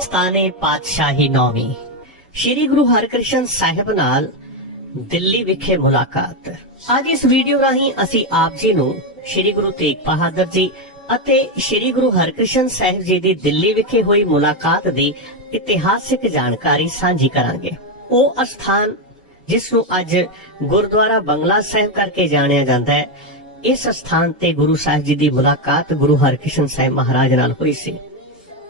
ਸਤਾਨੇ ਪਾਤਸ਼ਾਹੀ ਨੌਵੀਂ। ਸ੍ਰੀ ਗੁਰੂ ਹਰਕ੍ਰਿਸ਼ਨ ਸਾਹਿਬ ਨਾਲ ਦਿੱਲੀ ਵਿਖੇ ਮੁਲਾਕਾਤ। ਅੱਜ ਇਸ ਵੀਡੀਓ ਰਾਹੀਂ ਅਸੀਂ ਆਪ ਜੀ ਨੂੰ ਸ੍ਰੀ ਗੁਰੂ ਤੇਗ ਬਹਾਦਰ ਜੀ ਅਤੇ ਸ੍ਰੀ ਗੁਰੂ ਹਰਕ੍ਰਿਸ਼ਨ ਸਾਹਿਬ ਜੀ ਦੀ ਦਿੱਲੀ ਵਿਖੇ ਹੋਈ ਮੁਲਾਕਾਤ ਦੀ ਇਤਿਹਾਸਿਕ ਜਾਣਕਾਰੀ ਸਾਂਝੀ ਕਰਾਂਗੇ। ਉਹ ਅਸਥਾਨ ਜਿਸ ਨੂੰ ਅੱਜ ਗੁਰਦੁਆਰਾ ਬੰਗਲਾ ਸਾਹਿਬ ਕਰਕੇ ਜਾਣਿਆ ਜਾਂਦਾ ਹੈ ਇਸ ਸਥਾਨ ਤੇ ਗੁਰੂ ਸਾਹਿਬ ਜੀ ਦੀ ਮੁਲਾਕਾਤ ਗੁਰੂ ਹਰਕ੍ਰਿਸ਼ਨ ਸਾਹਿਬ ਮਹਾਰਾਜ ਨਾਲ ਹੋਈ ਸੀ।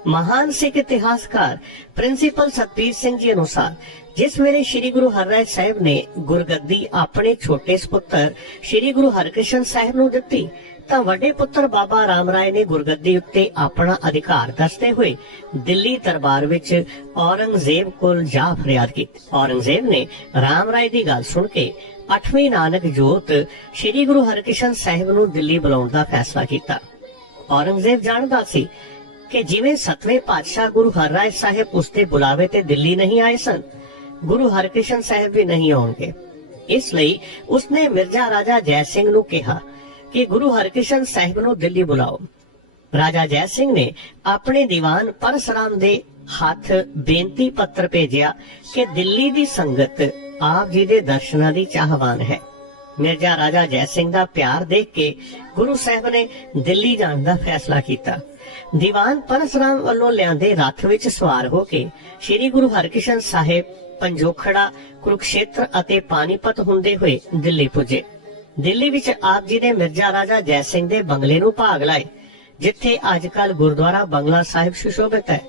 ਮਹਾਨ ਸਿੱਖ ਇਤਿਹਾਸਕਾਰ ਪ੍ਰਿੰਸੀਪਲ ਸਤਬੀਰ ਸਿੰਘ ਜੀ ਅਨੁਸਾਰ, ਜਿਸ ਵੇਲੇ ਸ੍ਰੀ ਗੁਰੂ ਹਰਿਰਾਏ ਸਾਹਿਬ ਨੇ ਗੁਰਗੱਦੀ ਆਪਣੇ ਛੋਟੇ ਸੁਪੁੱਤਰ ਸ੍ਰੀ ਗੁਰੂ ਹਰਕ੍ਰਿਸ਼ਨ ਸਾਹਿਬ ਨੂੰ ਦਿੱਤੀ ਤਾਂ ਵੱਡੇ ਪੁੱਤਰ ਬਾਬਾ ਰਾਮ ਰਾਏ ਨੇ ਗੁਰਗੱਦੀ ਉੱਤੇ ਆਪਣਾ ਅਧਿਕਾਰ ਦੱਸਦੇ ਹੋਏ ਦਿੱਲੀ ਦਰਬਾਰ ਵਿੱਚ ਔਰੰਗਜ਼ੇਬ ਕੋਲ ਜਾ ਫਰਿਆਦ ਕੀਤੀ। ਔਰੰਗਜ਼ੇਬ ਨੇ ਰਾਮ ਰਾਏ ਦੀ ਗੱਲ ਸੁਣ ਕੇ 8ਵੇਂ ਨਾਨਕ ਜੋਤ ਸ੍ਰੀ ਗੁਰੂ ਹਰਕ੍ਰਿਸ਼ਨ ਸਾਹਿਬ ਨੂੰ ਦਿੱਲੀ ਬੁਲਾਉਣ ਦਾ ਫੈਸਲਾ ਕੀਤਾ। ਔਰੰਗਜ਼ੇਬ ਜਾਣਦਾ ਸੀ ਕਿ ਜਿਵੇਂ ਸਤਵੇਂ ਪਾਤਸ਼ਾਹ ਗੁਰੂ ਹਰਰਾਏ ਸਾਹਿਬ ਉਸ ਦੇ ਬੁਲਾਵੇ ਤੇ ਦਿੱਲੀ ਨਹੀਂ ਆਏ ਸਨ, ਗੁਰੂ ਹਰਕ੍ਰਿਸ਼ਨ ਸਾਹਿਬ ਵੀ ਨਹੀਂ ਆਉਣਗੇ। ਇਸ ਲਈ ਉਸਨੇ ਮਿਰਜ਼ਾ ਰਾਜਾ ਜੈ ਸਿੰਘ ਨੂੰ ਕਿਹਾ ਕਿ ਗੁਰੂ ਹਰਕ੍ਰਿਸ਼ਨ ਸਾਹਿਬ ਨੂੰ ਦਿੱਲੀ ਬੁਲਾਓ। ਰਾਜਾ ਜੈ ਸਿੰਘ ਨੇ ਆਪਣੇ ਦੀਵਾਨ ਪਰਸਰਾਮ ਦੇ ਹੱਥ ਬੇਨਤੀ ਪੱਤਰ ਭੇਜਿਆ ਕਿ ਦਿੱਲੀ ਦੀ ਸੰਗਤ ਆਪ ਜੀ ਦੇ ਦਰਸ਼ਨਾਂ ਦੀ ਚਾਹਵਾਨ ਹੈ। ਮਿਰਜ਼ਾ ਰਾਜਾ ਜੈ ਸਿੰਘ ਦਾ ਪਿਆਰ ਦੇਖ ਕੇ ਗੁਰੂ ਸਾਹਿਬ ਨੇ ਦਿੱਲੀ ਜਾਣ ਦਾ ਫੈਸਲਾ ਕੀਤਾ। ਦੀਵਾਨ ਪਰਸਰਾਮ ਵੱਲੋਂ ਲਿਆਂਦੇ ਰੱਥ ਵਿੱਚ ਸਵਾਰ ਹੋ ਕੇ ਸ੍ਰੀ ਗੁਰੂ ਹਰਕ੍ਰਿਸ਼ਨ ਸਾਹਿਬ ਪੰਜੋਖੜਾ, ਕੁਰੂਕਸ਼ੇਤਰ ਅਤੇ ਪਾਣੀਪਤ ਹੁੰਦੇ ਹੋਏ ਦਿੱਲੀ ਪੁੱਜੇ। ਦਿੱਲੀ ਵਿੱਚ ਆਪ ਜੀ ਨੇ ਮਿਰਜ਼ਾ ਰਾਜਾ ਜੈ ਸਿੰਘ ਦੇ ਬੰਗਲੇ ਨੂੰ ਭਾਗ ਲਾਏ, ਜਿੱਥੇ ਅੱਜਕੱਲ ਗੁਰਦੁਆਰਾ ਬੰਗਲਾ ਸਾਹਿਬ ਸੁਸ਼ੋਭਿਤ ਹੈ।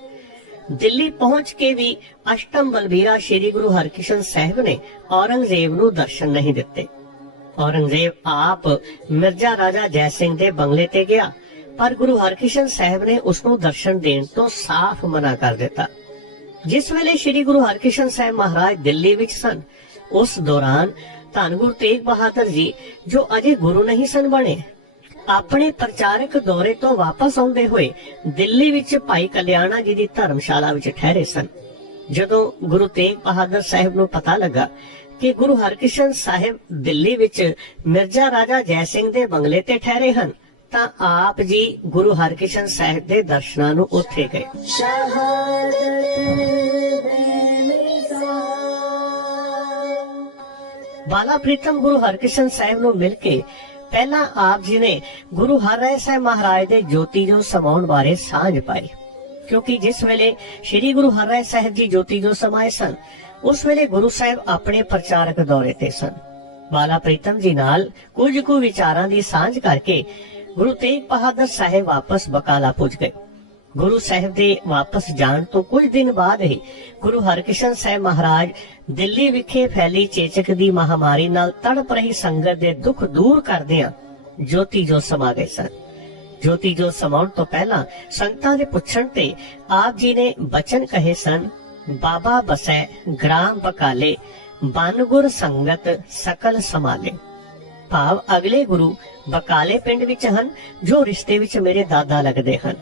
ਦਿੱਲੀ ਪਹੁੰਚ ਕੇ ਵੀ ਅਸ਼ਟਮ ਬਲਬੀਰਾ ਸ੍ਰੀ ਗੁਰੂ ਹਰਕ੍ਰਿਸ਼ਨ ਸਾਹਿਬ ਨੇ ਔਰੰਗਜ਼ੇਬ ਨੂੰ ਦਰਸ਼ਨ ਨਹੀਂ ਦਿੱਤੇ। ਔਰੰਗਜ਼ੇਬ ਆਪ ਮਿਰਜ਼ਾ ਰਾਜਾ ਜੈ ਸਿੰਘ ਦੇ ਬੰਗਲੇ ਤੇ ਗਿਆ, ਪਰ ਗੁਰੂ ਹਰਕ੍ਰਿਸ਼ਨ ਸਾਹਿਬ ਨੇ ਉਸ ਨੂੰ ਦਰਸ਼ਨ ਦੇਣ ਤੋਂ ਸਾਫ਼ ਮਨਾ ਕਰ ਦਿੱਤਾ। ਜਿਸ ਵੇਲੇ ਸ੍ਰੀ ਗੁਰੂ ਹਰਕ੍ਰਿਸ਼ਨ ਸਾਹਿਬ ਮਹਾਰਾਜ ਦਿੱਲੀ ਵਿੱਚ ਸਨ, ਉਸ ਦੌਰਾਨ ਧੰਨ ਗੁਰੂ ਤੇਗ ਬਹਾਦਰ ਜੀ, ਜੋ ਅਜੇ ਗੁਰੂ ਨਹੀਂ ਸਨ ਬਣੇ। ਆਪਣੇ ਪ੍ਰਚਾਰਕ ਦੌਰੇ ਤੋਂ ਵਾਪਸ ਆਉਂਦੇ ਹੋਏ ਦਿੱਲੀ ਵਿੱਚ ਭਾਈ ਕਲਿਆਣਾ ਜੀ ਦੀ ਧਰਮਸ਼ਾਲਾ ਵਿੱਚ ਠਹਿਰੇ ਸਨ। ਜਦੋਂ ਗੁਰੂ ਤੇਗ ਬਹਾਦਰ ਸਾਹਿਬ ਨੂੰ ਪਤਾ ਲੱਗਾ ਕਿ ਗੁਰੂ ਹਰਕ੍ਰਿਸ਼ਨ ਸਾਹਿਬ ਦਿੱਲੀ ਵਿੱਚ ਮਿਰਜ਼ਾ ਰਾਜਾ ਜੈ ਸਿੰਘ ਦੇ ਬੰਗਲੇ ਤੇ ਠਹਿਰੇ ਹਨ, ਤਾਂ ਆਪ ਜੀ ਗੁਰੂ ਹਰਕ੍ਰਿਸ਼ਨ ਸਾਹਿਬ ਦੇ ਦਰਸ਼ਨਾਂ ਨੂੰ ਉੱਥੇ ਗਏ। ਬਾਲਾ ਪ੍ਰੀਤਮ ਗੁਰੂ ਹਰਕ੍ਰਿਸ਼ਨ ਸਾਹਿਬ ਨੂੰ ਮਿਲ ਕੇ ਪਹਿਲਾਂ ਆਪ ਜੀ ਨੇ ਗੁਰੂ ਹਰ ਰਾਏ ਸਾਹਿਬ ਮਹਾਰਾਜ ਦੇ ਜੋਤੀ ਜੋ ਸਮਾਉਣ ਬਾਰੇ ਸਾਂਝ ਪਾਈ। ਕਿਉਂਕਿ ਜਿਸ ਵੇਲੇ ਸ੍ਰੀ ਗੁਰੂ ਹਰਿਰਾਏ ਸਾਹਿਬ ਜੀ ਜੋਤੀ ਜੋ ਸਮਾਏ ਸਨ, ਉਸ ਵੇਲੇ ਗੁਰੂ ਸਾਹਿਬ ਆਪਣੇ ਪ੍ਰਚਾਰਕ ਦੌਰੇ ਤੇ ਸਨ। ਬਾਲਾ ਪ੍ਰੀਤਮ ਜੀ ਨਾਲ ਕੁਝ ਕੁ ਵਿਚਾਰਾਂ ਦੀ ਸਾਂਝ ਕਰਕੇ ਗੁਰੂ ਤੇਗ ਬਹਾਦਰ ਸਾਹਿਬ ਵਾਪਸ ਬਕਾਲਾ ਪੁੱਜ ਗਏ। ਗੁਰੂ ਸਾਹਿਬ ਦੇ ਵਾਪਸ ਜਾਣ ਤੋਂ ਕੁਝ ਦਿਨ ਬਾਅਦ ਹੀ ਗੁਰੂ ਹਰਕ੍ਰਿਸ਼ਨ ਸਾਹਿਬ ਮਹਾਰਾਜ ਦਿੱਲੀ ਵਿਖੇ ਫੈਲੀ ਚੇਚਕ ਦੀ ਮਹਾਮਾਰੀ ਨਾਲ ਤੜਪ ਰਹੀ ਸੰਗਤ ਦੇ ਦੁੱਖ ਦੂਰ ਕਰਦਿਆਂ ਜੋਤੀ ਜੋ ਸਮਾ ਗਏ ਸਨ। ਜੋਤੀ ਜੋ ਸਮਾਉਣ ਤੋਂ ਪਹਿਲਾਂ ਸੰਗਤਾਂ ਦੇ ਪੁੱਛਣ ਤੇ ਆਪ ਜੀ ਨੇ ਬਚਨ ਕਹੇ ਸਨ, ਬਾਬਾ ਬਸੈ ਗ੍ਰਾਮ ਬਕਾਲੇ ਬਨਗੁਰ ਸੰਗਤ ਸਕਲ ਸਮਾਲੇ ਭਾਵ ਅਗਲੇ ਗੁਰੂ ਬਕਾਲੇ ਪਿੰਡ ਵਿੱਚ ਹਨ, ਜੋ ਰਿਸ਼ਤੇ ਵਿੱਚ ਮੇਰੇ ਦਾਦਾ ਲੱਗਦੇ ਹਨ।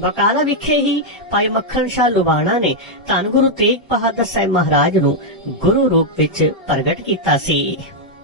ਬਕਾਲਾ ਵਿਖੇ ਹੀ ਭਾਈ ਮੱਖਣ ਸ਼ਾਹ ਲੁਬਾਣਾ ਨੇ ਧੰਨ ਗੁਰੂ ਤੇਗ ਬਹਾਦਰ ਸਾਹਿਬ ਮਹਾਰਾਜ ਨੂੰ ਗੁਰੂ ਰੂਪ ਵਿੱਚ ਪ੍ਰਗਟ ਕੀਤਾ ਸੀ।